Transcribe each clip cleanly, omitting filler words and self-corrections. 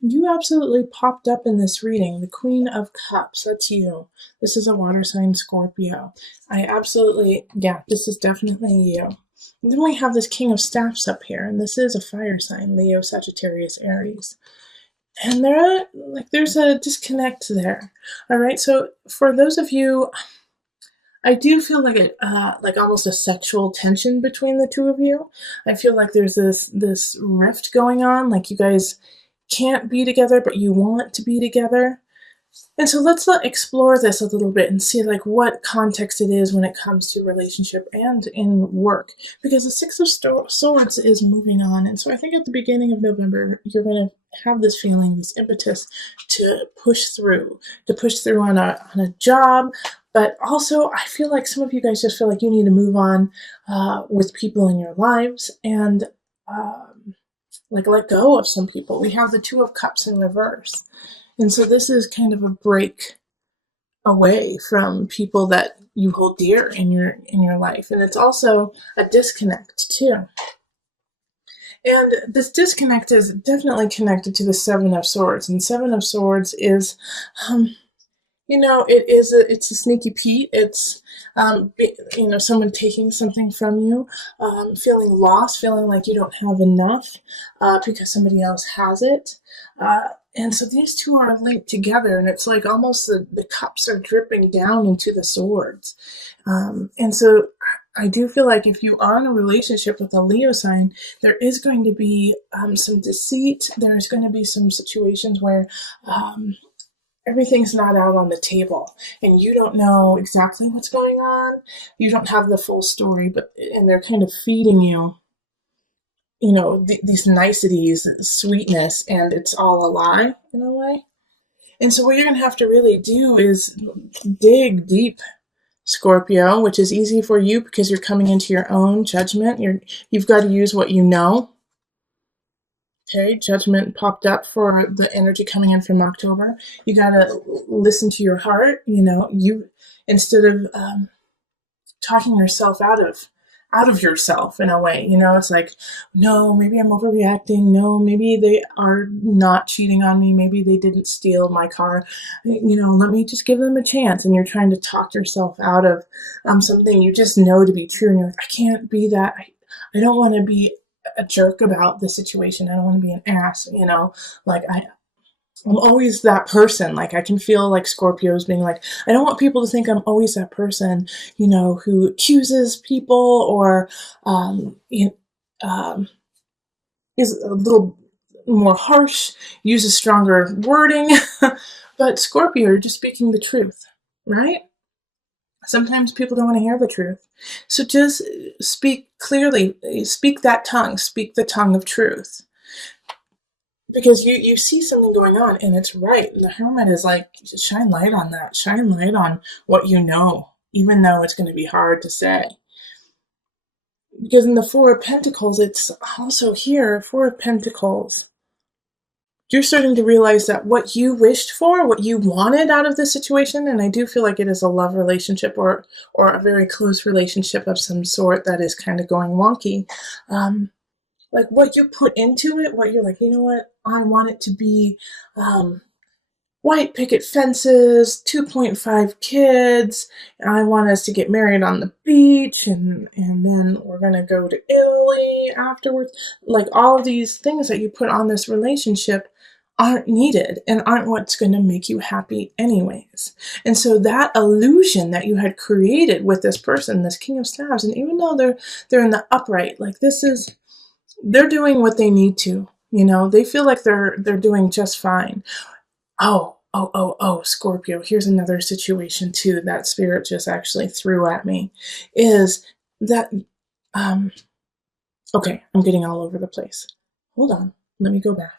You absolutely popped up in this reading. The Queen of Cups, that's you. This is a water sign Scorpio. I absolutely, yeah, this is definitely you. And then we have this King of Staffs up here, and this is a fire sign, Leo, Sagittarius, Aries. And there's a disconnect there. All right, so for those of you, I do feel like almost a sexual tension between the two of you. I feel like there's this rift going on, like you guys can't be together, but you want to be together. And so let's explore this a little bit and see like what context it is when it comes to relationship and in work, because the Six of Swords is moving on. And so I think at the beginning of November, you're going to have this feeling, this impetus to push through, on a job. But also, I feel like some of you guys just feel like you need to move on with people in your lives and like let go of some people. We have the Two of Cups in reverse. And so this is kind of a break away from people that you hold dear in your life. And it's also a disconnect too. And this disconnect is definitely connected to the Seven of Swords. And Seven of Swords is it's a sneaky Pete. It's someone taking something from you, feeling lost, feeling like you don't have enough because somebody else has it. And so these two are linked together, and it's like almost the cups are dripping down into the swords. And so I do feel like if you are in a relationship with a Leo sign, there is going to be some deceit. There's going to be some situations where everything's not out on the table and you don't know exactly what's going on. You don't have the full story, and they're kind of feeding you these niceties, sweetness, and it's all a lie in a way. And so what you're going to have to really do is dig deep, Scorpio, which is easy for you because you're coming into your own judgment. You've got to use what you know. Okay, judgment popped up for the energy coming in from October. You got to listen to your heart. You instead of talking yourself out of yourself in a way. It's like, no, maybe I'm overreacting. No, maybe they are not cheating on me. Maybe they didn't steal my car. Let me just give them a chance. And you're trying to talk yourself out of something you just know to be true. And you're like, I can't be that. I don't want to be a jerk about the situation. I don't want to be an ass. Like I'm always that person. Like I can feel like Scorpios being like, I don't want people to think I'm always that person, who accuses people or is a little more harsh, uses stronger wording. But Scorpio, you're just speaking the truth, right? Sometimes people don't want to hear the truth. So just speak clearly, speak that tongue, speak the tongue of truth. Because you see something going on and it's right. And the Hermit is like, shine light on that. Shine light on what you know, even though it's going to be hard to say. Because in the Four of Pentacles, it's also here, Four of Pentacles. You're starting to realize that what you wished for, what you wanted out of this situation, and I do feel like it is a love relationship or a very close relationship of some sort that is kind of going wonky. Like what you put into it, what you're like, you know what, I want it to be white picket fences, 2.5 kids, and I want us to get married on the beach, and then we're going to go to Italy afterwards. Like all of these things that you put on this relationship aren't needed and aren't what's going to make you happy anyways. And so that illusion that you had created with this person, this King of Staves, and even though they're in the upright, like they're doing what they need to, they feel like they're doing just fine. Oh, Scorpio, here's another situation too that Spirit just actually threw at me, is that, okay, I'm getting all over the place. Hold on, let me go back.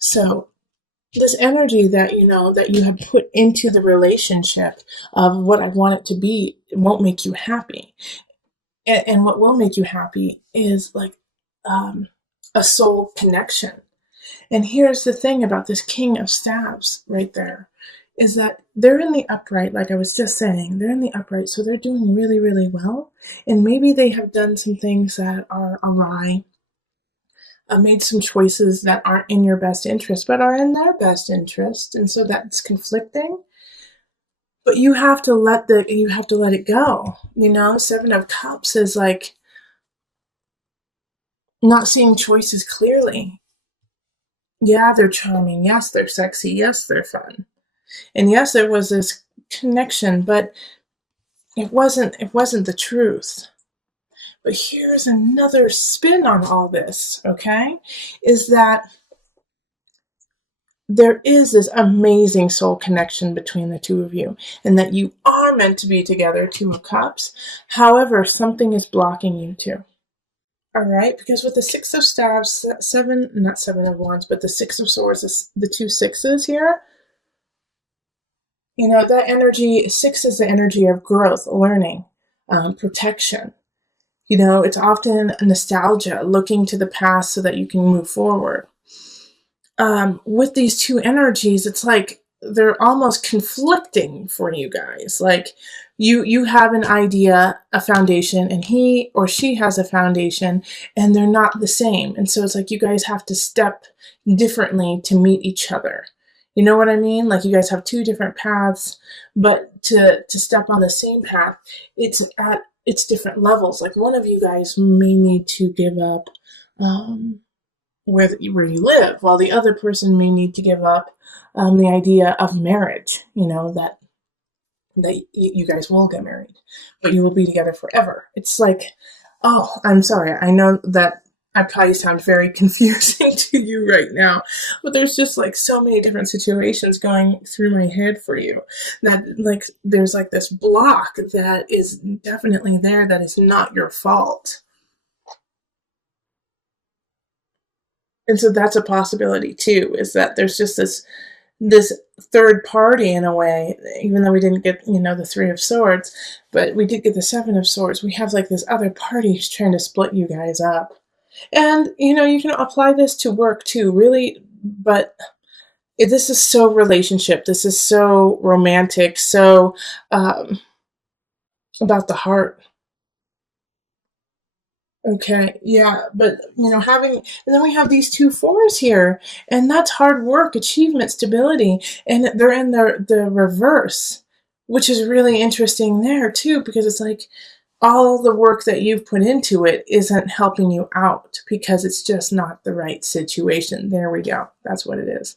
So this energy that, that you have put into the relationship of what I want it to be, it won't make you happy. And what will make you happy is like a soul connection. And here's the thing about this King of Staves right there, is that they're in the upright, like I was just saying, they're in the upright, so they're doing really, really well. And maybe they have done some things that are awry. made some choices that aren't in your best interest, but are in their best interest, and so that's conflicting. But you have to let it go. Seven of Cups is like not seeing choices clearly. Yeah, they're charming. Yes, they're sexy. Yes, they're fun. And yes, there was this connection, but it wasn't the truth. But here's another spin on all this, okay? Is that there is this amazing soul connection between the two of you, and that you are meant to be together, Two of Cups. However, something is blocking you too. All right, because with the Six of Staves, not Seven of Wands, but the Six of Swords, the two sixes here, that energy, six is the energy of growth, learning, protection. It's often nostalgia, looking to the past so that you can move forward. With these two energies, it's like they're almost conflicting for you guys. Like you have an idea, a foundation, and he or she has a foundation, and they're not the same. And so it's like you guys have to step differently to meet each other. You know what I mean? Like you guys have two different paths, but to step on the same path, it's different levels. Like one of you guys may need to give up where you live, while the other person may need to give up the idea of marriage. That you guys will get married, but you will be together forever. It's like, oh, I'm sorry. I know that I probably sound very confusing to you right now, but there's just like so many different situations going through my head for you that like there's like this block that is definitely there that is not your fault. And so that's a possibility too, is that there's just this third party in a way, even though we didn't get, the Three of Swords, but we did get the Seven of Swords. We have like this other party who's trying to split you guys up. And, you can apply this to work too, really, but this is so relationship. This is so romantic, so about the heart. Okay, yeah, but and then we have these two fours here, and that's hard work, achievement, stability, and they're in the reverse, which is really interesting there too, because it's like all the work that you've put into it isn't helping you out because it's just not the right situation. There we go. That's what it is.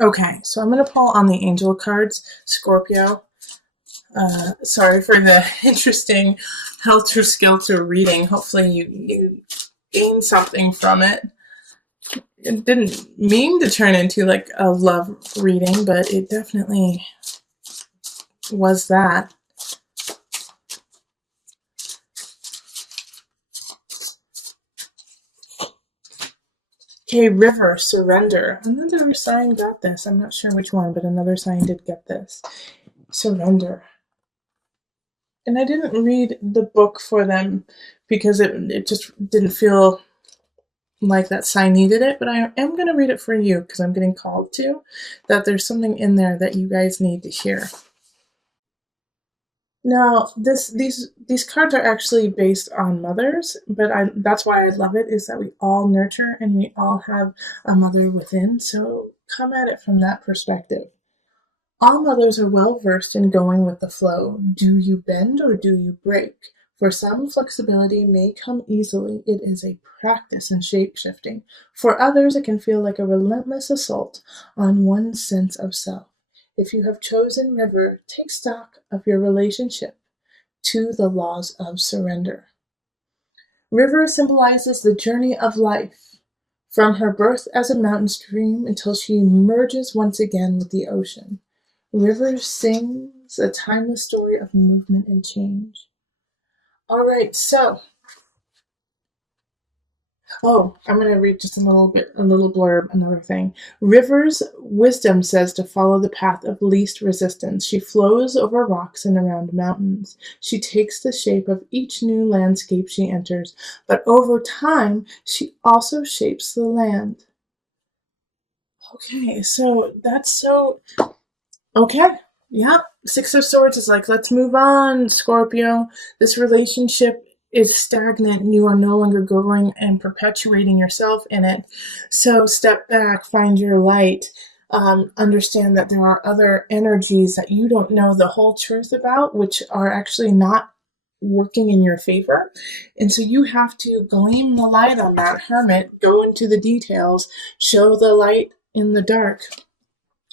Okay, so I'm going to pull on the angel cards, Scorpio. Sorry for the interesting helter-skelter reading. Hopefully you gain something from it. It didn't mean to turn into like a love reading, but it definitely was that. Okay, River, Surrender. Another sign got this. I'm not sure which one, but another sign did get this. Surrender. And I didn't read the book for them because it just didn't feel like that sign needed it, but I am going to read it for you because I'm getting called to, that there's something in there that you guys need to hear. Now, these cards are actually based on mothers, but that's why I love it, is that we all nurture and we all have a mother within, so come at it from that perspective. All mothers are well versed in going with the flow. Do you bend or do you break? For some, flexibility may come easily. It is a practice in shape-shifting. For others, it can feel like a relentless assault on one's sense of self. If you have chosen River, take stock of your relationship to the laws of surrender. River symbolizes the journey of life, from her birth as a mountain stream until she merges once again with the ocean. River sings a timeless story of movement and change. All right, so I'm going to read just a little blurb, another thing. River's wisdom says to follow the path of least resistance. She flows over rocks and around mountains. She takes the shape of each new landscape she enters, but over time, she also shapes the land. Okay, so that's so... Okay, yeah. Six of Swords is like, let's move on, Scorpio. This relationship is stagnant and you are no longer growing and perpetuating yourself in it. So step back, find your light, understand that there are other energies that you don't know the whole truth about, which are actually not working in your favor. And so you have to gleam the light on that hermit, go into the details, show the light in the dark,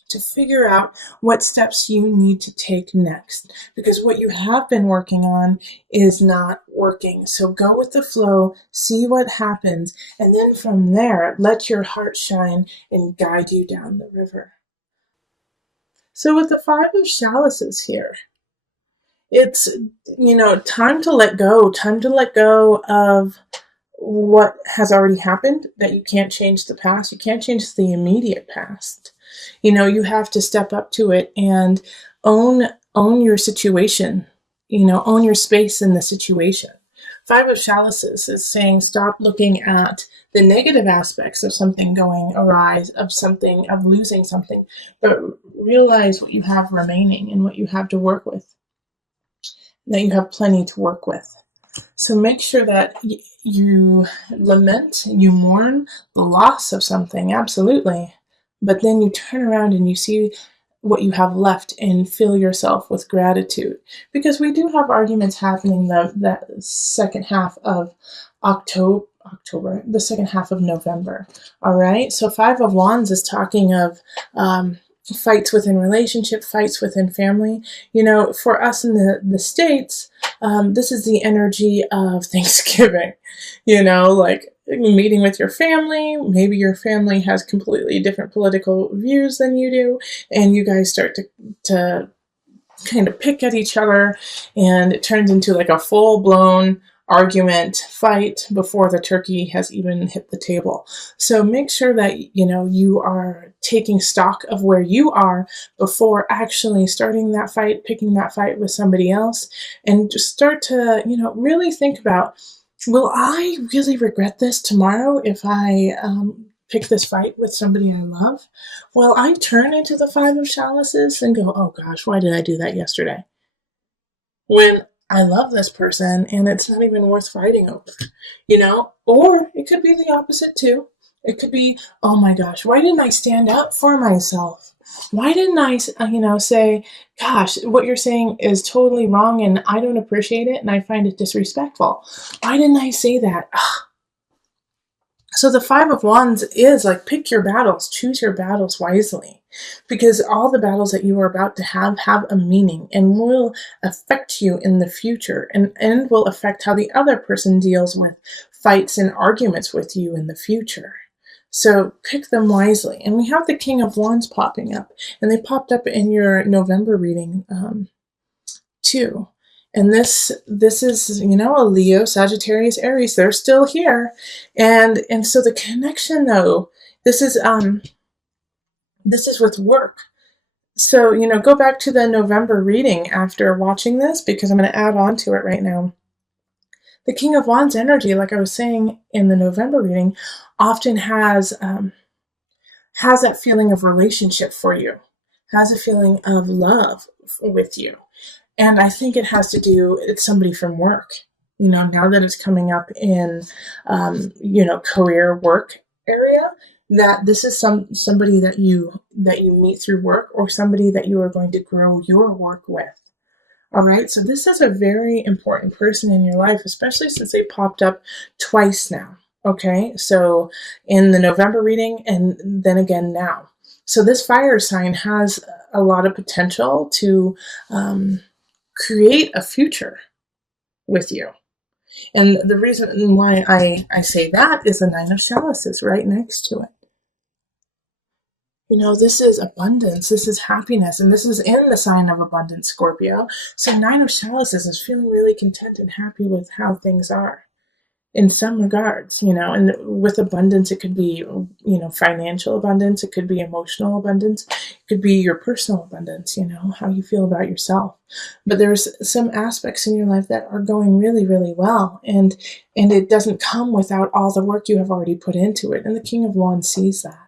to figure out what steps you need to take next, because what you have been working on is not working. So go with the flow, see what happens, and then from there, let your heart shine and guide you down the river. So with the Five of Chalices here, it's, time to let go of what has already happened, that you can't change the past. You can't change the immediate past. You have to step up to it and own your situation, own your space in the situation. Five of Chalices is saying stop looking at the negative aspects of something going awry, of losing something, but realize what you have remaining and what you have to work with, that you have plenty to work with. So make sure that you lament, you mourn the loss of something, absolutely. But then you turn around and you see what you have left and fill yourself with gratitude. Because we do have arguments happening that second half of October, the second half of November. All right. So Five of Wands is talking of fights within relationship, fights within family. For us in the States, this is the energy of Thanksgiving, like meeting with your family. Maybe your family has completely different political views than you do, and you guys start to kind of pick at each other, and it turns into like a full-blown argument, fight before the turkey has even hit the table. So make sure that you are taking stock of where you are before actually starting that fight, picking that fight with somebody else, and just start to really think about, will I really regret this tomorrow if I pick this fight with somebody I love? Will I turn into the Five of Chalices and go, oh gosh, why did I do that yesterday, when I love this person and it's not even worth fighting over, Or it could be the opposite too. It could be, oh my gosh, why didn't I stand up for myself? Why didn't I, say, gosh, what you're saying is totally wrong and I don't appreciate it and I find it disrespectful. Why didn't I say that? So the Five of Wands is like, pick your battles, choose your battles wisely, because all the battles that you are about to have a meaning and will affect you in the future, and will affect how the other person deals with fights and arguments with you in the future. So pick them wisely. And we have the King of Wands popping up, and they popped up in your November reading too. And this is, a Leo, Sagittarius, Aries. They're still here. And so the connection though, this is with work. So, go back to the November reading after watching this, because I'm going to add on to it right now. The King of Wands energy, like I was saying in the November reading, often has that feeling of relationship for you, has a feeling of love with you. And I think it has to do, it's somebody from work, now that it's coming up in, career work area, that this is somebody that you meet through work, or somebody that you are going to grow your work with. All right. So this is a very important person in your life, especially since they popped up twice now. Okay. So in the November reading, and then again now. So this fire sign has a lot of potential to, create a future with you. And the reason why I say that is the Nine of Chalices right next to it. This is abundance, this is happiness, and this is in the sign of abundance, Scorpio. So Nine of Chalices is feeling really content and happy with how things are in some regards, and with abundance, it could be, financial abundance, it could be emotional abundance, it could be your personal abundance, how you feel about yourself. But there's some aspects in your life that are going really, really well, and it doesn't come without all the work you have already put into it. And the King of Wands sees that.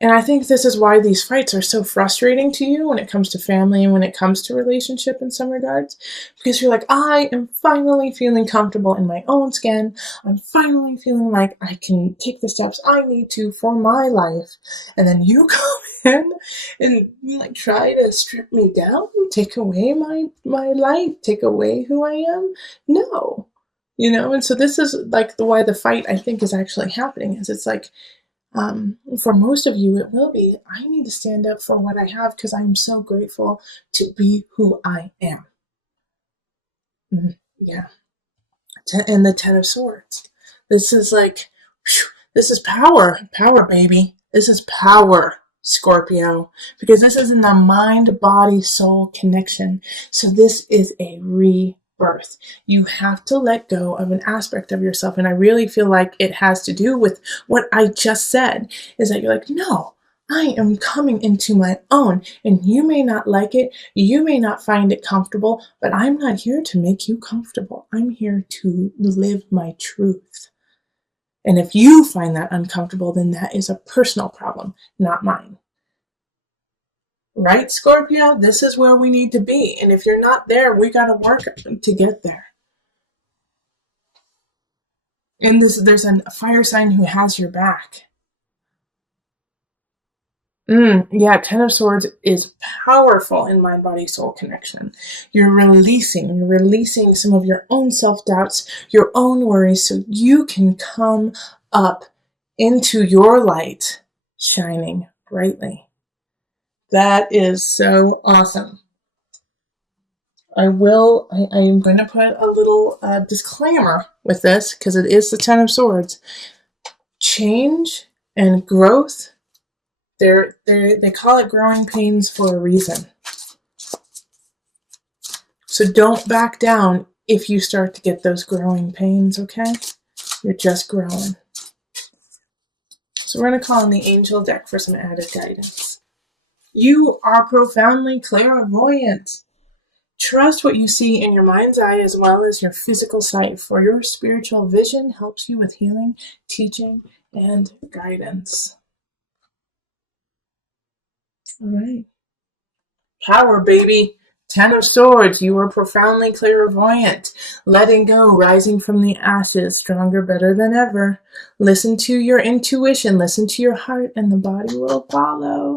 And I think this is why these fights are so frustrating to you when it comes to family and when it comes to relationship in some regards. Because you're like, I am finally feeling comfortable in my own skin. I'm finally feeling like I can take the steps I need to for my life. And then you come in and you like try to strip me down, take away my light, take away who I am. No. And so this is like why the fight I think is actually happening is it's like, for most of you, it will be, I need to stand up for what I have because I'm so grateful to be who I am. Yeah. And the Ten of Swords. This is like, this is power. Power, baby. This is power, Scorpio. Because this is in the mind, body, soul connection. So this is a rebirth. You have to let go of an aspect of yourself. And I really feel like it has to do with what I just said. Is that you're like, no, I am coming into my own. And you may not like it. You may not find it comfortable. But I'm not here to make you comfortable. I'm here to live my truth. And if you find that uncomfortable, then that is a personal problem, not mine. Right, Scorpio? This is where we need to be. And if you're not there, we got to work to get there. And there's a fire sign who has your back. Yeah, Ten of Swords is powerful in mind, body, soul connection. You're releasing some of your own self-doubts, your own worries, so you can come up into your light, shining brightly. That is so awesome. I am going to put a little disclaimer with this because it is the Ten of Swords. Change and growth, they call it growing pains for a reason. So don't back down if you start to get those growing pains, okay? You're just growing. So we're going to call on the angel deck for some added guidance. You are profoundly clairvoyant. Trust what you see in your mind's eye as well as your physical sight, for your spiritual vision helps you with healing, teaching, and guidance. All right. Power, baby. Ten of Swords. You are profoundly clairvoyant. Letting go, rising from the ashes, stronger, better than ever. Listen to your intuition. Listen to your heart, and the body will follow.